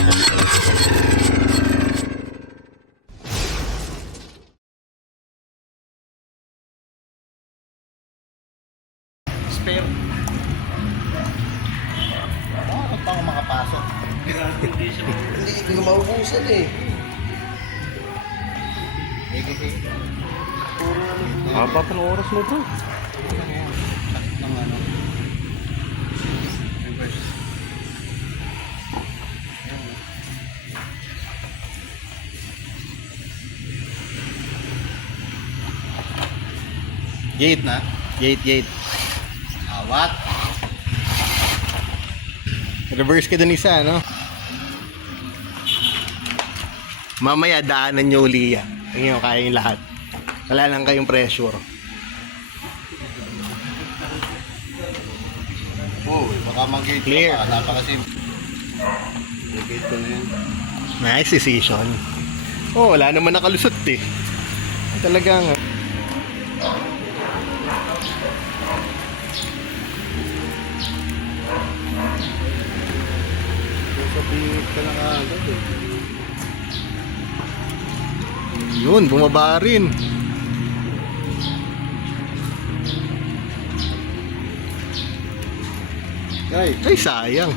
Spare. Bakit pa ako makapasok? Hindi ko maubusan eh. Haba pa ng oras mo, bro. Ng ano? Reverse. Gate na? Gate. Awat. Reverse ka dun isa, no? Mamaya daanan nyo uli yan. Ngayon, kaya yung lahat. Wala lang kayong pressure. Oh, baka mag-gate Clear. ka pa. Napakasimple. Gate ko na yan. Nice decision. Oh, wala naman nakalusot eh. Talagang... Sabihin ka na agad eh. Yun, bumaba rin. Ay, sayang.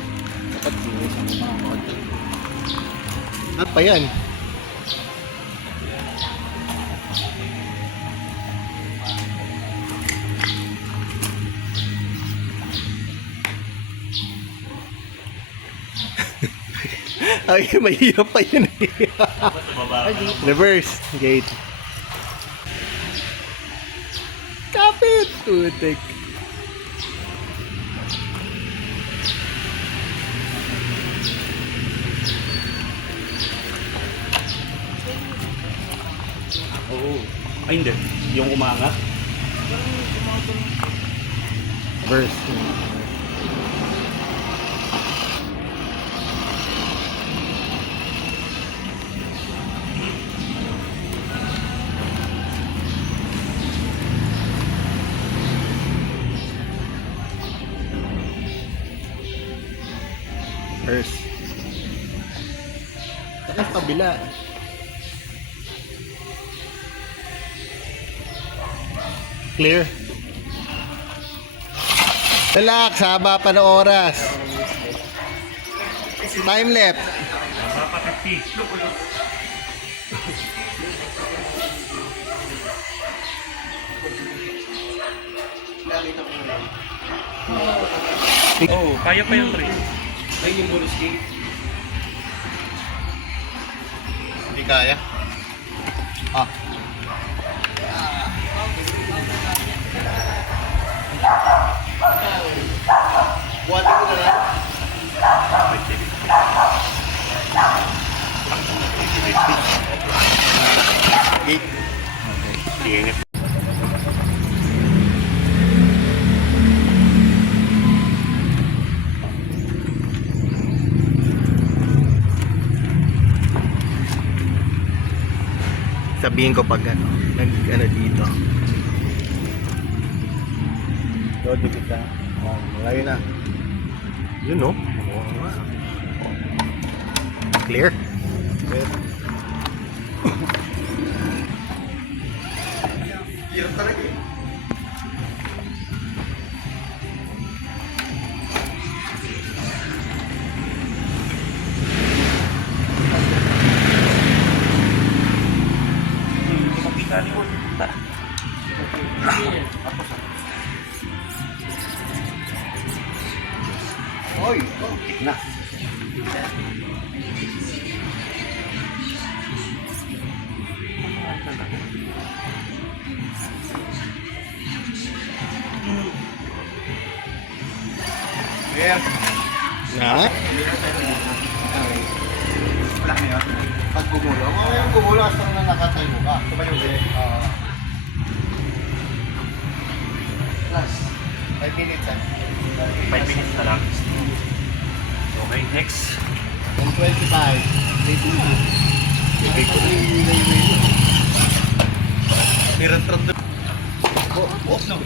Dapat sinusan mo mga konti. At pa yan. Ay, mahirap pa yun eh. Reverse gate. Kapit! Putik. Oo. Ay, hindi. Yung umangat. Reverse. Reverse. Saka sa kabila. Clear. Relax, haba pa ng oras. Time left. Haba pa 50. Oh, kaya pa yung 3. Ay, yung bonus game. Hindi kaya. Ah. Buwan ko na lang. Gate. Ingat. Sabihin ko pag ano, nag-ano dito. Lodi kita. Wala yun na. Yun no? Oo nga. Clear? Clear. Clear talaga eh. Oy, tik na. Ayan. Na? Wala na yun. Pag gumulo. Ngayon gumulo hasta na nakatayo ka. Tumayo ka. Plus, 5 minutes ah. 5 minutes na lang. Okay, next. 125. Dito na. Dito na yung Pirat-rat na. Oh, no.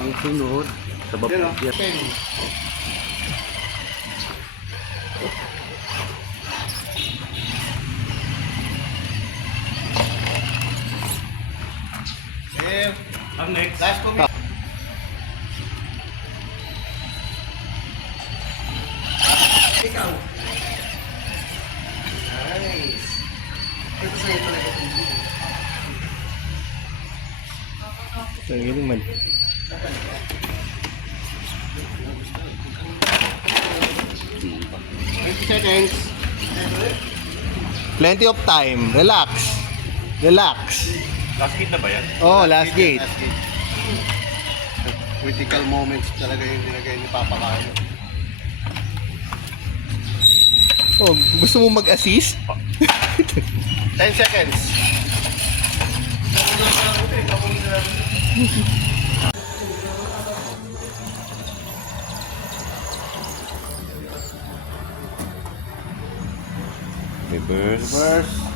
Ang sunod, sa baba. Yan, oh. Yes. Ang next. Last comment. Ikaw. Nice. Ito sa'yo talaga. Ang galing man. 20 seconds. Plenty of time. Relax. Relax. Last hit na ba yan? Oh, last gate. Critical moments talaga yung nilagay ni Papa Carlo. Oh, gusto mo mag-assist? 10 seconds. Reverse. Reverse.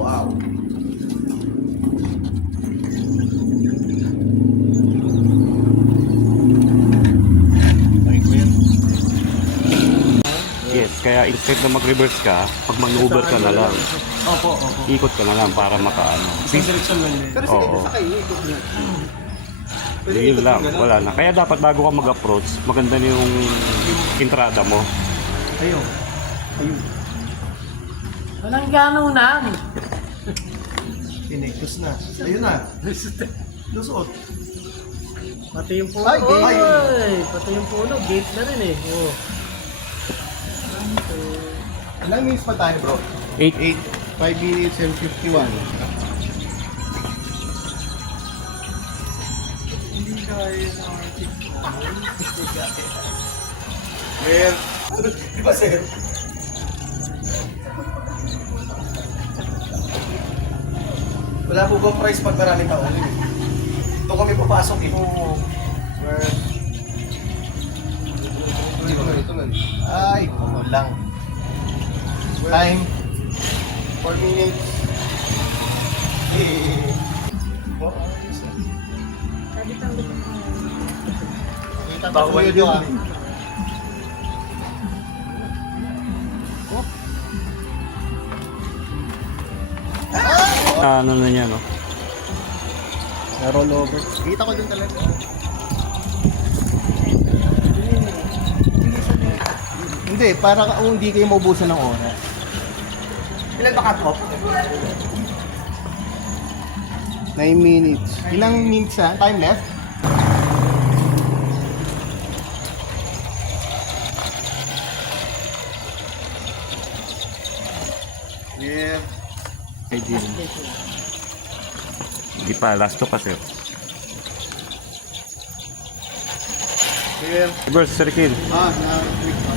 Wow. Yes, kaya instead na mag-reverse ka, pag maneuver ka na lang. Opo, opo. Ikot ka na lang para makaano. Isang direksyon lang yun. Pero sige, Oo. sa kayo, ikot na. Yun lang, wala na. Kaya dapat bago ka mag-approach, maganda na yung entrada mo. Ayun. Ayun. Walang ganunan. Pinigtos na. Ayun na. Lusot. Pati yung puno. Ay, gate. Oy, pati yung puno. Gate na rin eh. Oh. Ilang minutes pa tayo, bro? 8. 5 minutes and 51. Sir. Di ba, sir? Wala po bang price pag maraming tao? Ito kami papasok eh. Ay, ano lang. Time. 4 minutes. Bawal yun ah. Ano na niya, no? Na-roll over. Kita ko din talaga. Hindi, para kung hindi kayo maubusan ng oras. Ilan ba cut-off? 9 minutes. Ilang minutes ha? Time left? Yeah. Hindi pa, last to pa, sir. Yeah. Reverse, Sir Kill. Na-click pa.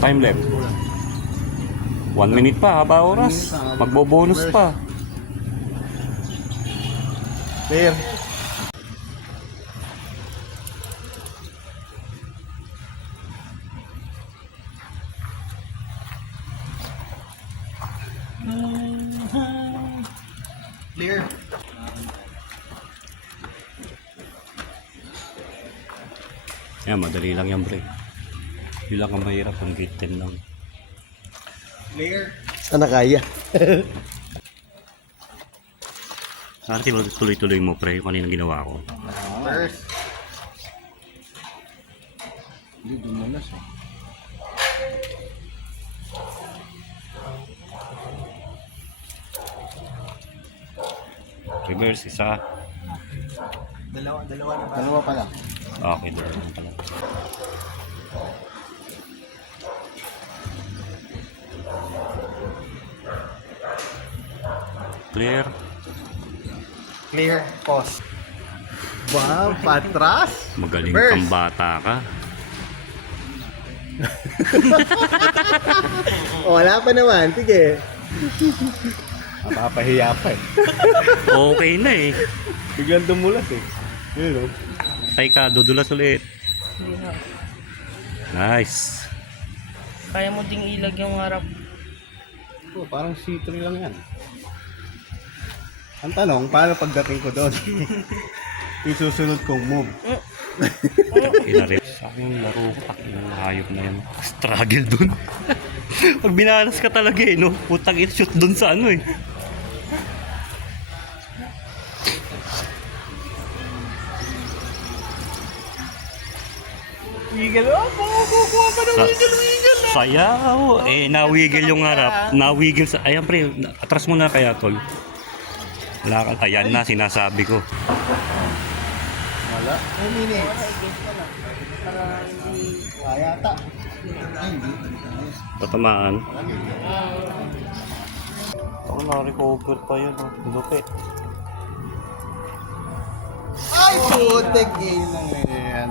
Time left. 1 minute pa, haba oras. Magbo-bonus pa. Clear. Clear. Yan, madali lang yan, pre. Yun lang ang mahirap, ang gate 10 lang. Clear. Sana kaya. Sana tuloy-tuloy mo, pre, yung kaninang ginawa ko. First. Hindi, dumanas eh. Reverse, isa. Dalawa na ba? Dalawa pa lang. Okay, dalawa na pala. Clear. Clear. Pause. Wow, patras. Magaling First. kang bata ka. Wala pa naman. Sige. Mapapahiya pa eh. Okay na eh. Biglang dumulas eh. Yun o. Tay ka, dudulas ulit. Hindi na. Nice. Kaya mo ding ilag yung harap. Oh, parang C3 lang yan. Ang tanong, paano pagdating ko doon? Yung susunod kong move. Pinarip sa akin laro ko. Taking hayop na yan. Struggle dun. Pag binalas ka talaga eh, no? Putang shoot dun sa ano eh. Wiggle up! Kukuha pa ng wiggle! Sayaw! Eh, nawigil yung harap. Nawigil sa... Ayan pre, atras mo na kaya tol. Wala ka. Ayan na, sinasabi ko. Wala. 2 minutes. Kaya ata. Ay, hindi. Tatamaan. Ako na-recover pa yun. Lupit. Ay, putek! Game lang yan.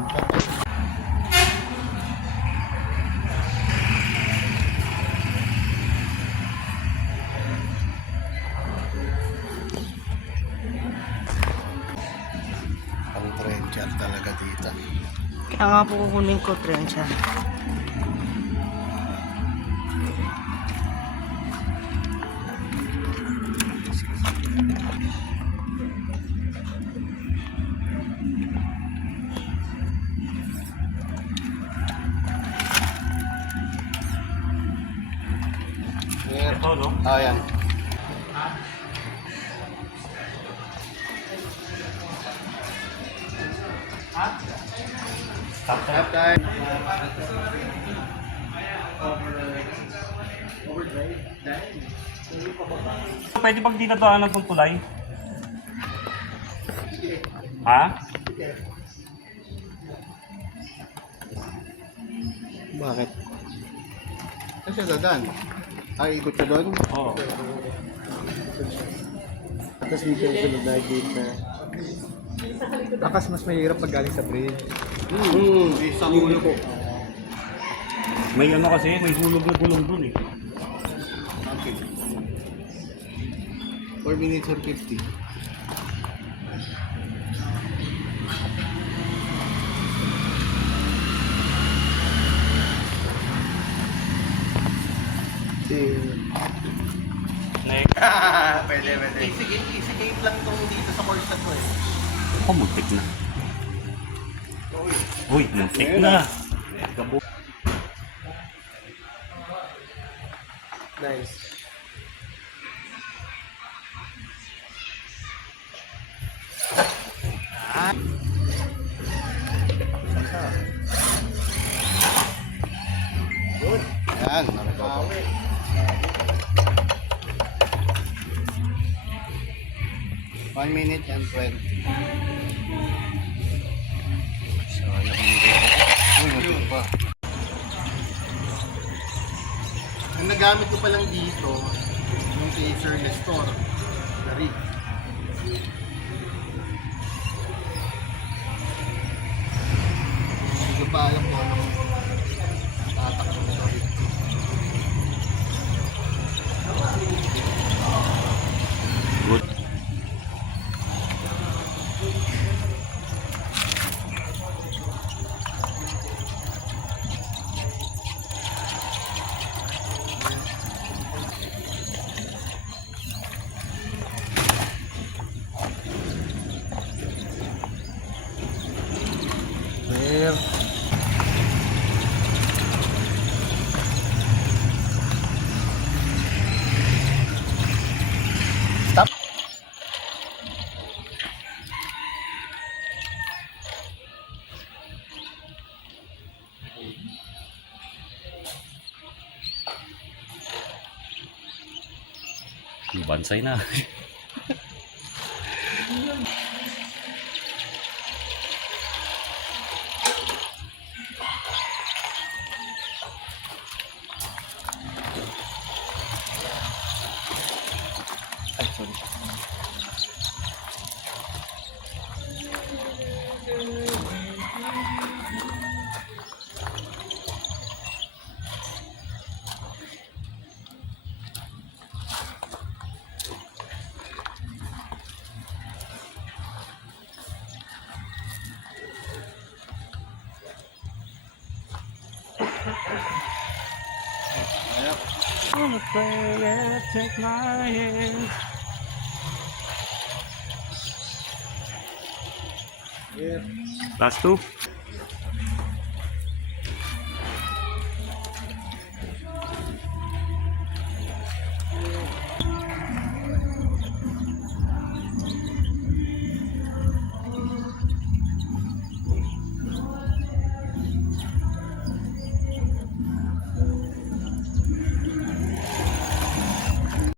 Ang trenchar talaga dito. Kaya nga po kukunin ko trencha. Ito, no? Ah, yan. Stop Half time. Pwede bang dinadaanan ng tulay? Ha? Bakit? Kasi dadan. Ay, ikot ka doon. Oo. Tapos dito yung sunod na gate na. Akas mas mahirap pag galing sa bridge. Isang ulo ko. May ano kasi, may hulog na gulong dun eh. Okay. 4 minutes or 50. Next. Pwede. Easy game lang itong dito sa course na to eh. Ako, muntik na. Uy, muntik na. Nice. Yan, nakabawi. One minute and 20. Uy, natin pa. Ang nagamit ko pa lang dito, yung kay Sir Nestor, Dari. Hindi ko pa alam kung anong tatak ko na rin. Good. Clear. Stop. Bansay na. Ay, sorry. Wanna play it, take my hand. Last two.